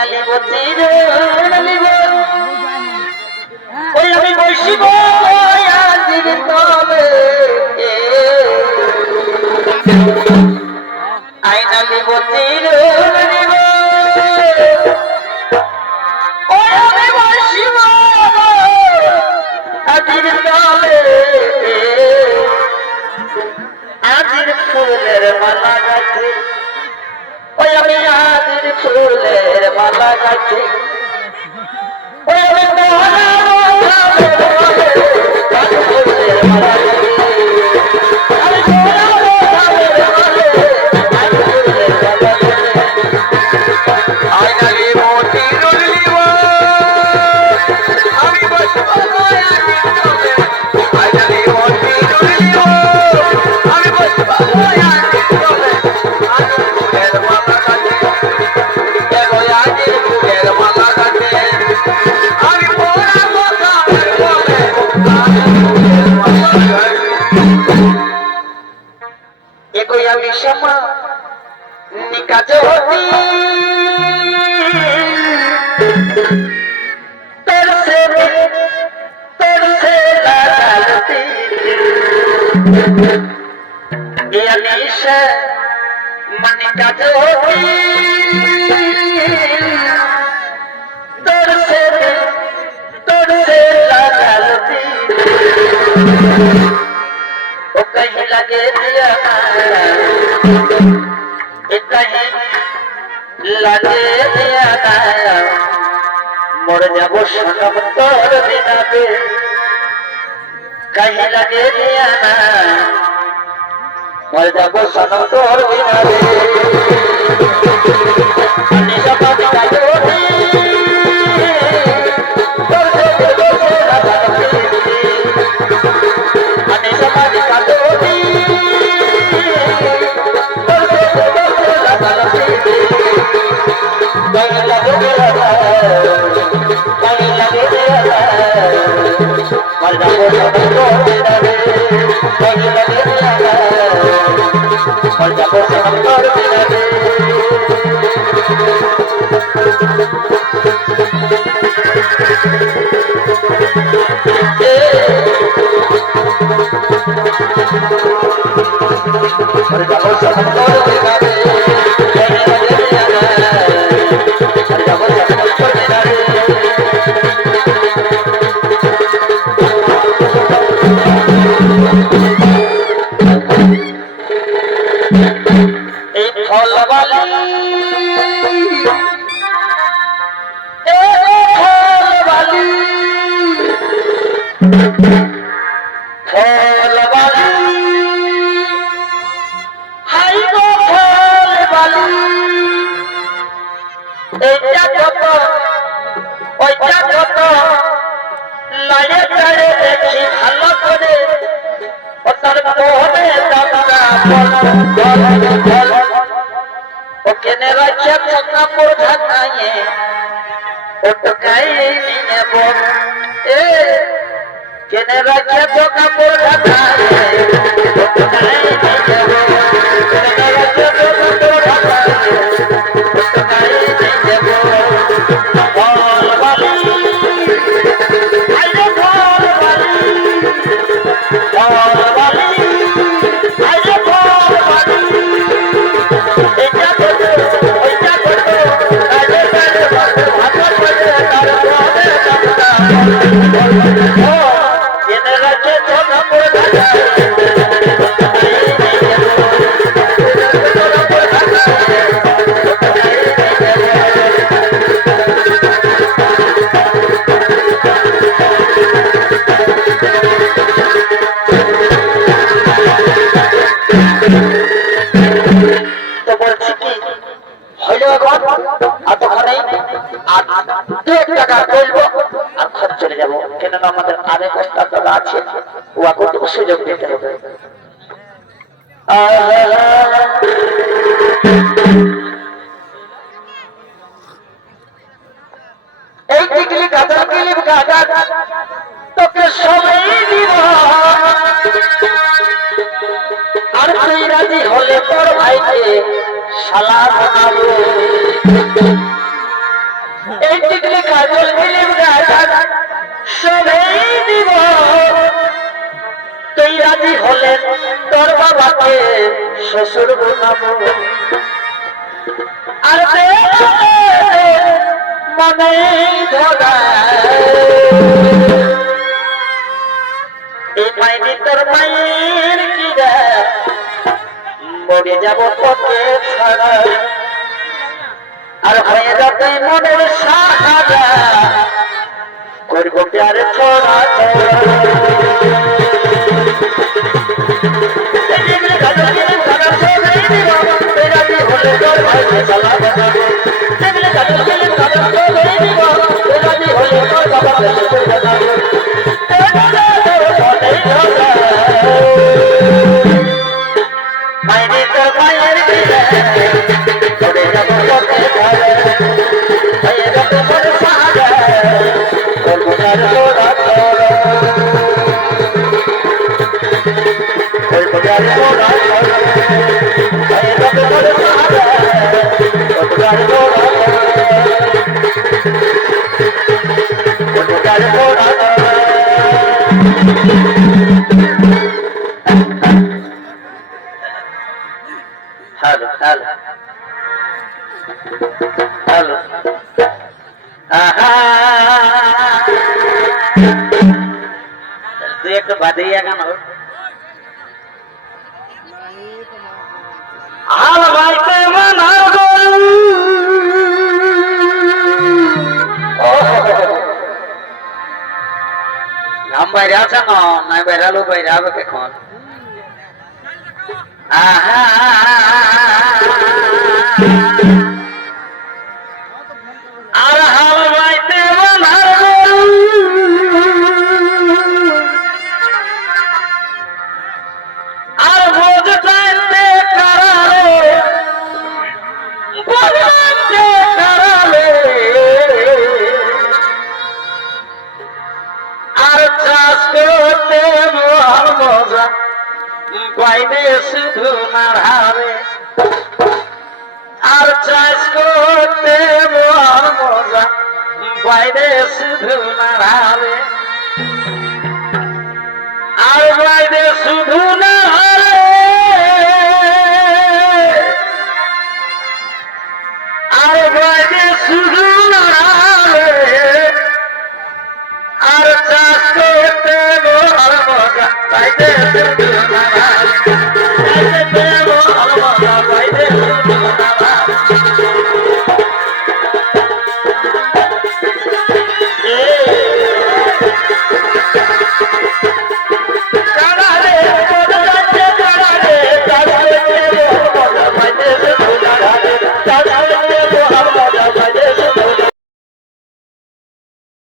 নালিব চিরনিব ওই আমি বসিব আজির তবে আই নালিব চিরনিব ওই আমি বসিব আজির তবে আজির ফুলের মালা গাছে ওই আমি আজির ফুলের মালা গাছে ওই আমি ফুলের মালা निकाज होती तरसे लगाती ये अनीशा निकाज होती तरसे लगाती वो कहीं लगे दिया লাগে দিয়া মরে যাব সনম তোর বিনাতে কাহি লাগে দিয়া মরে যাব সনম তোর বিনাতে আমি সমাধি কাজে আমি সমাধি কাজে তোকে সবাই দিব আর তুই রাজি হলে তোর ভাইকে শালা বানাবো সবেই দিব তুই রাজি হলে তোর বাবাকে শ্বশুর বানাবো আর মনে ধরা এই মাইনি তোর মায়ের কি রে মরে যাব তোকে ছাড়া আর হয়ে যাতে মনের সাহায্য করব প্যারে ছোড়া মাইনে তো মায়ের দিলে করে যাব তোকে ছাড়া হয়ে যাতে মনের সাহায্য করব প্যারে ছোড়া Hello, hello, hello. তুই একটু বাদিয়া গান হোক আর ভাইতে মানাও গো নাম বাইরে আছে না নাই বাইরালো বাইরে হবে এখন আর হাল ভাইতে মানাও আর বোঝ চাইতে কারালে বলতে কারালে আর চাষ করতে মহান মজা বাইরে শুধু নাড়াবে আর চাষ করতে মহান মজা বাইরে শুধু নাড়াবে আর বাইরে শুধু না আর বাইরে শুধু নাড়াবে আর চাষ করতে মজা বাইরে শুধু